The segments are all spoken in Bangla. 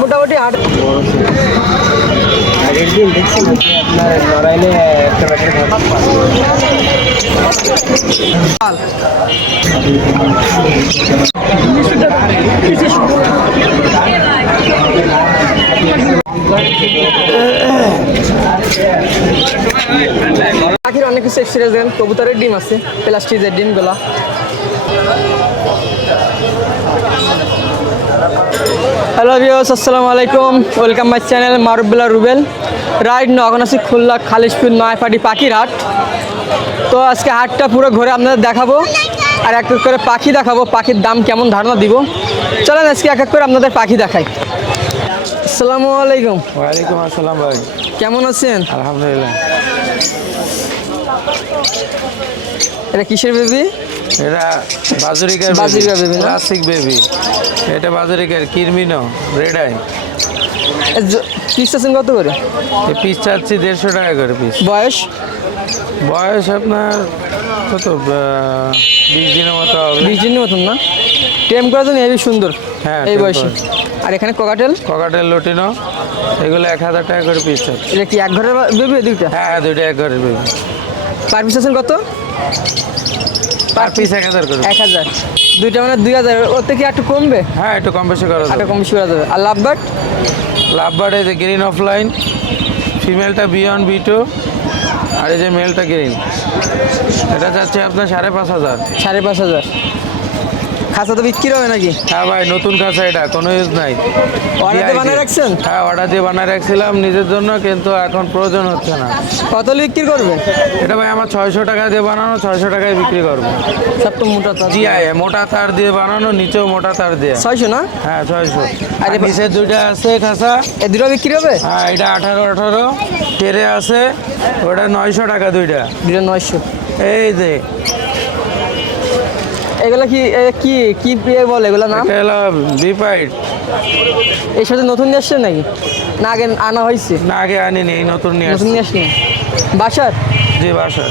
মোটামুটি আগের দিন দেখছি আপনার নড়াইলে একটা ব্যাটারি পাখির অনেক কিছু এক্সপিরিয়েন্স দেন। কবুতরের ডিম আছে, প্লাস্টিকের ডিমগুলা। হ্যালো ভিউয়ার্স, আসসালামু আলাইকুম, ওয়েলকাম মাই চ্যানেল মারুবুল্লাহ রুবেল। রাইট না এখন আছি খুলনা খালিশপুর নয়াপাটি পাখির হাট। তো আজকে হাটটা পুরো ঘুরে আপনাদের দেখাবো আর এক এক করে পাখি দেখাবো, পাখির দাম কেমন ধারণা দিব। চলেন আজকে এক এক করে আপনাদের পাখি দেখাই। আসসালামু আলাইকুম। ওয়ালাইকুম আসসালাম ভাই, কেমন আছেন? আলহামদুলিল্লাহ। এটা কিসের বেবি? এটা বাজুরিকার বেবি না? Classic baby. এটা বাজুরিকার কিরমিনো রেড আই। পিস আছেন কত করে? এই পিস চাচ্ছি 150 টাকা করে পিস। বয়স? বয়স আপনার কত 20 দিনের মতো হবে। 20 দিনের মতন না? টেম করার জন্য হেবি সুন্দর। হ্যাঁ, এই বয়সে। আর এখানে ককাটেল? ককাটেল লটিনো এগুলো 1000 টাকা করে পিস চাচ্ছি। এটা কি এক ঘরের বেবি দুইটা? হ্যাঁ, দুইটা এক ঘরের বেবি। পার পিস আছেন কত? পার পিস 1000 করে। 1000। দুইটা মানে 2000। ওর থেকে একটু কমবে? হ্যাঁ, একটু কম বেশি করা একটু যাবে। কম বেশি করা যাবে। আর লাভবার্ড? লাভবার্ড এই যে গ্রিন অফলাইন, ফিমেলটা B1 B2 আর এই যে মেলটা গ্রিন। এটা যাচ্ছে আপনার 5500। 5500। খাঁচা তো বিক্রি হবে নাকি? হ্যাঁ ভাই, নতুন খাঁচা, এটা কোনো ইউজ নাই। অর্ডার দিয়ে বানিয়ে রাখছেন? হ্যাঁ, অর্ডার দিয়ে বানিয়ে রাখছিলাম নিজের জন্য, কিন্তু এখন প্রয়োজন হচ্ছে না। কত বিক্রি করবে? এটা ভাই আমার 600 টাকা দিয়ে বানানো, 600 টাকায় বিক্রি করবো। সব তো মোটা তার। জিআই মোটা তার দিয়ে বানানো, নিচেও মোটা তার দিয়ে। 600 না? হ্যাঁ 600। আর আর নিচে দুইটা আছে খাঁচা। এই দুটো বিক্রি হবে? হ্যাঁ, এটা 18 টেরে আছে, ওটা 900 টাকা দুইটা। দুটো 900। এই যে এগুলা কি কি কি পেয়ে বলে এগুলা নাম? এটা হলো বিপাইট। এই সাথে নতুন নিয়ে আসছেন নাকি? না আগে আনা হয়েছে? না, আগে আনিনি, এই নতুন নিয়ে নতুন আসছি। নিয়ে আসছেন বাসার? জি, বাসার।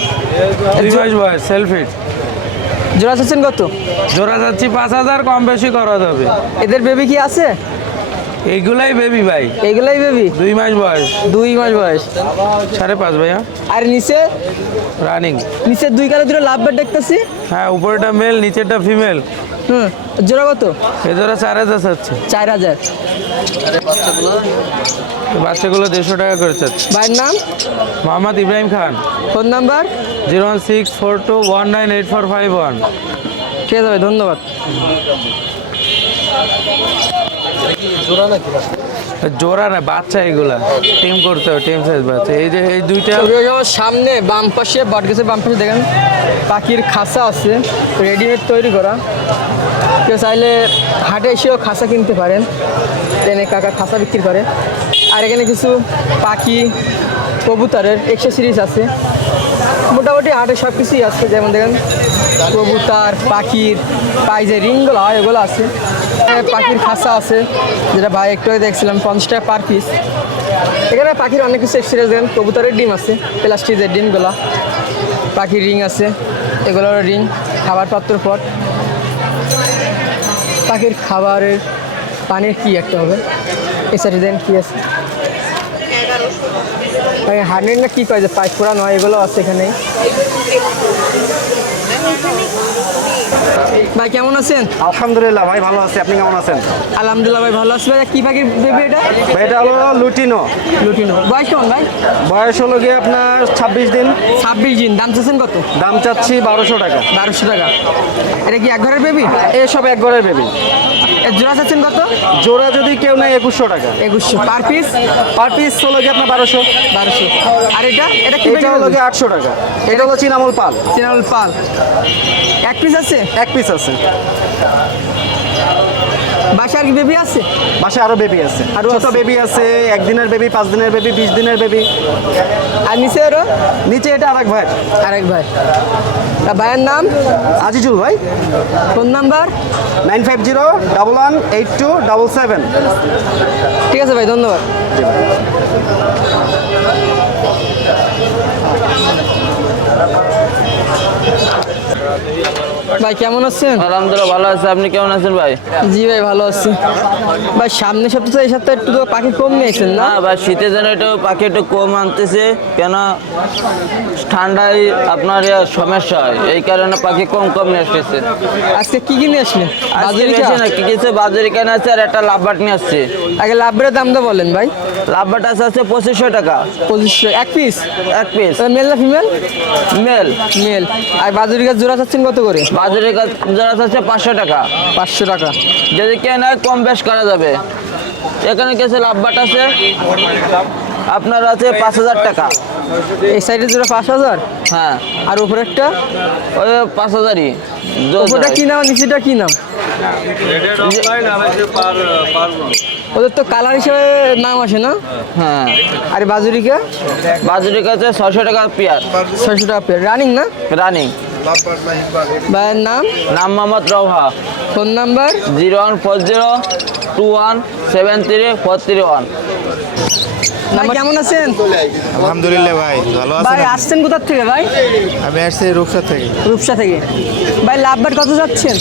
2 মাস বয়স, সেলফিট। জোড়া চাচ্ছেন কত? জোড়া যাচ্ছি 5000, কম বেশি করা যাবে। এদের বেবি কি আছে? এইগুলাই বেবি ভাই। এগুলাই বেবি? 2 মাস বয়স। 2 মাস বয়স। 5.5 ভাইয়া। আর নিচে? রানিং। নিচে দুই কালে দুটো লাভবার্ড দেখতেছি। হ্যাঁ, উপরেটা মেল, নিচেরটা ফিমেল। জোড়া কত? এ জোড়া 4000 চাচ্ছে। 4000। বাচ্চাগুলো 150 টাকা করে চাচ্ছে। ভাইয়ের নাম? মোহাম্মদ ইব্রাহিম খান। Phone number? 01642198451। ঠিক আছে ভাই, ধন্যবাদ। জোড়া না, বাচ্চা এগুলা টিম করতে হবে, টিম সাইজ বাচ্চা। এই যে এই দুইটা সামনে বাম পাশে, বটগাছের বাম পাশে দেখেন পাখির খাঁচা আছে, রেডিমেড তৈরি করা। কেউ চাইলে হাটে এসেও খাঁচা কিনতে পারেন। ট্রেনে কাকা খাঁচা বিক্রি করে। আর এখানে কিছু পাখি কবুতরের এক্সেসরিজ আছে। মোটামুটি হাটে সব কিছুই আছে। যেমন দেখেন কবুতর, পাখির পায়ে যে রিংগুলো হয় এগুলো আছে। পাখির খাঁচা আছে, যেটা ভাই একটু আগে দেখছিলাম 50 টাকা পার পিস। এখানে পাখির অনেক কিছু এক্সপিরিয়েন্স দেন। কবুতরের ডিম আছে, প্লাস্টিকের ডিমগুলা। পাখির রিং আছে, এগুলোর রিং, খাবার পাত্র পট। পাখির খাবারের পানির কি একটা হবে, এছাড়া দেন কি আছে হান্ড্রেড না কি কয় যে পাইপ ফোড়া নয়, এগুলো আছে এখানে। ভাই কেমন আছেন? আলহামদুলিল্লাহ ভাই, ভালো আছি। আপনি কেমন আছেন? আলহামদুলিল্লাহ ভাই, ভালো আছি। ভাই কি পাখির বেবি এটা? ভাই এটা হলো লুটিনো। লুটিনো। বয়স কেমন ভাই? বয়স হলো গিয়ে আপনার 26 দিন। 26 দিন। দাম চাচ্ছেন কত? দাম চাচ্ছি 1200 টাকা। 1200 টাকা। এটা কি এক ঘরের বেবি? এসব এক ঘরের বেবি। এর জোড়া চাচ্ছেন কত? জোড়া যদি কেউ নেয় 2100 টাকা। 2100 পার পিস? পার পিস হলো গিয়ে আপনার 1200। 1200। আর এটা এটা কি? এটা হলো গিয়ে 800 টাকা। এটা হলো চিনামল পাল। চিনামল পাল। এক পিস আছে? এক পিস আছে। বাসার কি বেবি আছে? বাসায় আরো বেবি আছে, আরো ছোট আছে? বেবি আছে, 1 দিনের বেবি, 5 দিনের বেবি, 20 দিনের বেবি। আর নিচে আরো? নিচে এটা আরেক ভাই। আরেক ভাই। তা ভাইয়ের নাম? আজিজুল ভাই। Phone number? 9501182777। ঠিক আছে ভাই, ধন্যবাদ। ভাই কেমন আছেন? আলহামদুলিল্লাহ ভালো আছে, আপনি কেমন আছেন ভাই? জি ভাই ভালো আছি। ভাই সামনের সপ্তাহে এই সপ্তাহে একটু তো পাখি কম নিয়েছেন না? না ভাই, শীতের জন্য একটু পাখি একটু কম আনতেছে, কেন ঠান্ডায় আপনার সমস্যা হয়, এই কারণে পাখি কম কম নিয়ে আসতেছে। আজকে কি কি নিয়ে আসলেন? আজকে বাজুরিকা? বেশি না, কিছু বাজারি কেনা আছে আর একটা লাভবাট নিয়ে আসছে। আগে লাভের দামটা বলেন ভাই। লাভবাট আছে 2500 টাকা 2500 এক পিস? এক পিস, মেল না ফিমেল? মেল। মেল। আর বাজুরিকার জোড়া চাচ্ছেন কত করে? বাজারে জোড়া আছে 500 টাকা। 500 টাকা। যদি কেউ নেয় কম বেশ করা যাবে। এখানে কিছু লাভবাট আছে আপনার আছে 5000 টাকা। এই সাইডের জোড়া 5000? হ্যাঁ, আর উপরেরটা? ওই 5000ই। উপরটা কি নাম, নিচেটা কি নাম? ওদের তো কালার হিসেবে নাম আসে না? হ্যাঁ, আর বাজুরিকা? বাজারে কাছে 600 টাকা পেয়ার 600 টাকা পেয়ার। রানিং না? রানিং। ভাইয়ের নাম? নাম মোহাম্মদ রওহা। Phone number? 01402173431। ভাই কেমন আছেন? আলহামদুলিল্লাহ ভাই, ভালো ভাই আছেন? আসছেন কোথা থেকে ভাই? আমি আসছি রূপসা থেকে। রূপসা থেকে। ভাই লাভবার কত যাচ্ছেন?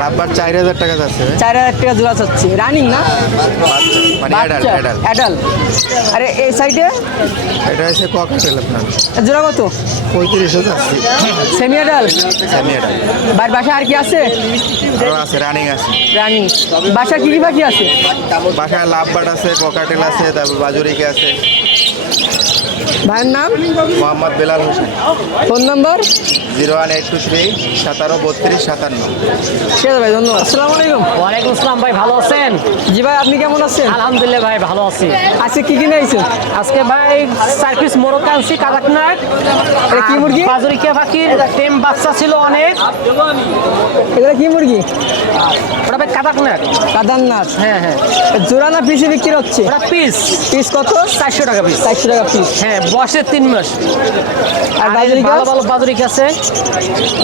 লাভবার 4000 টাকা যাচ্ছে ভাই। 4000 টাকা জোড়া চাচ্ছি। রানিং না? মানে অ্যাডাল্ট অ্যাডাল। আরে এই সাইডে এটা হচ্ছে ককটেল আপনার জোড়া কত? 3500 যাচ্ছে। Semi adult. সেমি অ্যাডাল্ট ভাই বাসা আর কি আছে? আরও আছে, রানিং আছে। রানিং। বাসা কি কি পাখি আছে? বাসায় লাভবাট আছে, ককাটেল আছে, তারপর বাজুরিকে আছে। ভাইয়ের নাম? মোহাম্মদ বেলাল হোসেন। Phone number? 01823 173257। ঠিক আছে ভাই, ধন্যবাদ। আসসালামু আলাইকুম। ওয়ালাইকুম আসসালাম ভাই, ভালো আছেন? জি ভাই, আপনি কেমন আছেন? আলহামদুলিল্লাহ ভাই, ভালো আছি। আজকে কি কিনে আইছেন? আজকে ভাই 4 পিস মোরগ আনছি, কাদাকনাক। এটা কি মুরগি? বাজুরিকা পাখির টেম বাচ্চা ছিল অনেক। এগুলো কি মুরগি? ওটা ভাই কাদাকনাক। কাদারনাথ। হ্যাঁ হ্যাঁ, জোড়া না পিসে বিক্রি হচ্ছে? ওটা পিস পিস কত? 400 টাকা পিস। 400 টাকা পিস। হ্যাঁ, বয়সে 3 মাস। আর আর বাজুরিকা? ভালো ভালো বাজুরিকা আছে,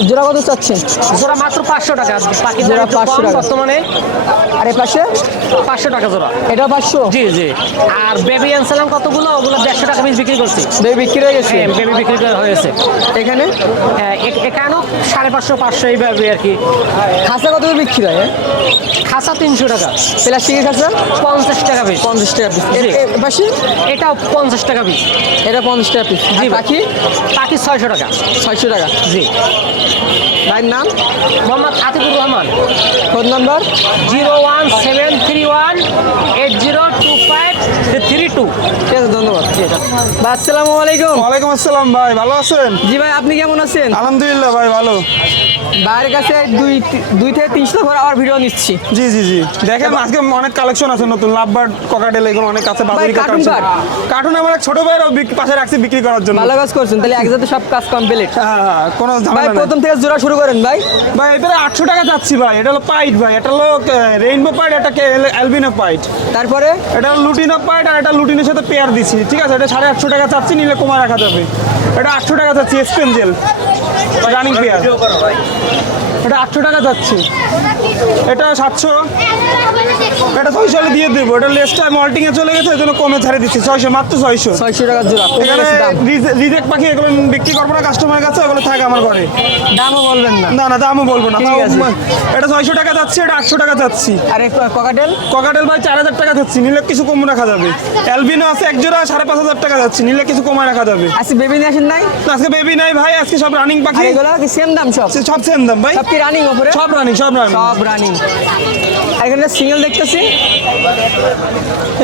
জোড়া কত চাচ্ছেন? জোড়া মাত্র 500 টাকা। পাখি জোড়া জোড়া 500 টাকা। বর্তমানে আর এ পাশে? 500 টাকা জোড়া। এটাও 500? জি জি। আর বেবি আনছিলাম কতগুলো, ওগুলো 150 টাকা পিস বিক্রি করছি। বেবি বিক্রি হয়ে গেছে? হ্যাঁ, বেবি বিক্রি করা হয়েছে। এখানে হ্যাঁ, এখানেও 550 500 এইভাবে আর কি। খাসা কত করে বিক্রি হয়? খাসা 300 টাকা। প্লাস্টিকের খাসা? 50 টাকা পিস। 50 টাকা পিস। জি। পাশে? এটাও 50 টাকা পিস। এটা 50 টাকা পিস। জি। পাখি? পাখি 600 টাকা। 600 টাকা। জি। ভাইয়ের নাম? মোহাম্মদ আতিকুর রহমান। Phone number? 01731802532। ঠিক আছে, ধন্যবাদ। ভাই আসসালামু আলাইকুম। ওয়ালাইকুম আসসালাম ভাই, ভালো আছেন? জি ভাই, আপনি কেমন আছেন? আলহামদুলিল্লাহ ভাই, ভালো। ভাইয়ের কাছে দুই থেকে 300 করে আবার ভিডিও নিচ্ছি। জি জি জি, দেখেন আজকে অনেক কালেকশন আছে নতুন, লাভবার্ড, ককাটেল, এগুলো অনেক আছে। বাজুরিকা কার্টুন কার্ড? কার্টুন আমার এক ছোট ভাইয়ের পাশে রাখছি বিক্রি করার জন্য। ভালো কাজ করছেন, তাহলে একসাথে সব কাজ কমপ্লিট। হ্যাঁ হ্যাঁ, কোনো ভাই ঝামেলা নেই। প্রথম থেকে জোড়া শুরু করেন ভাই। ভাই এটা 800 টাকা যাচ্ছি ভাই। এটা হলো পাইট ভাই, এটা হলো রেইনবো পাইট, এটা অ্যালবিনো পাইট। তারপরে এটা হলো লুটিনো পাইট, আর এটা লুটিনের সাথে পেয়ার দিছি, ঠিক আছে? এটা 850 টাকা চাচ্ছি, নিলে কমা রাখা যাবে। এটা 800 টাকা চাচ্ছি, স্পেঞ্জেল রানিং পেয়ার। এটা 800 টাকা যাচ্ছে। এটা 700। এটা 600 দিয়ে দেবো। এটা লেসটা মল্টিং এ চলে গেছে, এই জন্য কমে ছাড়ে দিচ্ছি। 600, মাত্র 600। 600 টাকা জোড়া। এখানে দাম? রিজেক্ট পাখি, এগুলো বিক্রি করবো না কাস্টমারের কাছে, এগুলো থাকে আমার ঘরে। দামও বলবেন না? না না, দামও বলবো না। ঠিক আছে। এটা 600 টাকা যাচ্ছে, এটা 800 টাকা যাচ্ছি। আর এই ককাটেল? ককাটেল ভাই 4000 টাকা যাচ্ছি, নিলে কিছু কম রাখা যাবে। অ্যালবিনো আছে এক জোড়া, 5500 টাকা যাচ্ছি, নিলে কিছু কমে রাখা যাবে। আজকে বেবি নিয়ে আসেন নাই? আজকে বেবি নাই ভাই, আজকে সব রানিং আর পাখি। এগুলো কি সেম দাম সব? সব সেম দাম ভাই, সব কি রানিং উপরে? সব রানিং, সব রানিং। সব রানিং। আর এখানে সিঙ্গেল দেখতেছি।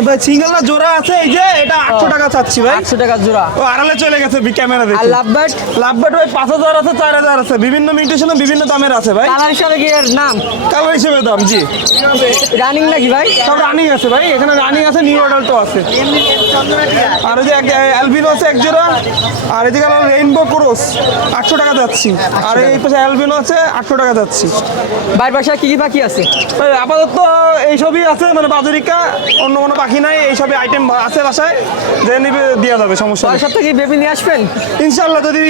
ভাই সিঙ্গেল না জোড়া আছে, এই যে এটা 800 টাকা চাচ্ছি ভাই। 800 টাকা জোড়া। ও আড়ালে চলে গেছে ক্যামেরা আর দেখে। লাভবার্ড? লাভবার্ড ভাই 5000 আছে, 4000 আছে, বিভিন্ন মিউটেশনে বিভিন্ন দামের আছে ভাই। কালার হিসাবে কি এর নাম? কালার হিসেবে দাম, জি। রানিং নাকি ভাই? সব রানিং আছে ভাই, এখানে রানিং আছে, নিউ অ্যাডাল্টও আছে। আর ওই যে অ্যালবিনো আছে এক জোড়া, আর এদিকে হলো রেইনবো ক্রস, 800 টাকা যাচ্ছি। আর এই পাশে অ্যালবিনো আছে, 800 টাকা যাচ্ছি। বাইরের বাসায় কি কি পাখি আছে? ভাই আপাতত এইসবই আছে, মানে বাজুরিকা, অন্য কোনো পাখি নাই, এইসবই আইটেম আছে বাসায়, যে নিবে দেওয়া যাবে, সমস্যা পরের নেই। সপ্তাহে কি বেবি নিয়ে আসবেন? ইনশাল্লাহ যদি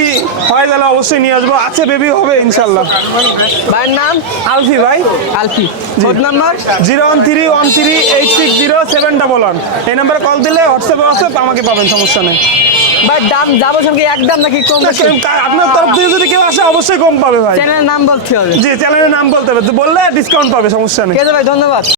হয় তাহলে অবশ্যই নিয়ে আসবো, আছে বেবি হবে ইনশাল্লাহ। ভাইয়ের নাম? আলফি ভাই। আলফি। Phone number? 01313860711। এই নাম্বারে কল দিলে হোয়াটসঅ্যাপে আমাকে পাবেন, সমস্যা নেই। ভাই দাম যাবো সব কি একদম নাকি কম বেশি? আপনার তরফ থেকে যদি কেউ আসে অবশ্যই কম পাবে ভাই। চ্যানেলের নাম বলতে হবে। জি চ্যানেলের নাম বলতে হবে, তো বললে ডিসকাউন্ট পাবে, সমস্যা নেই। ঠিক আছে ভাই, ধন্যবাদ।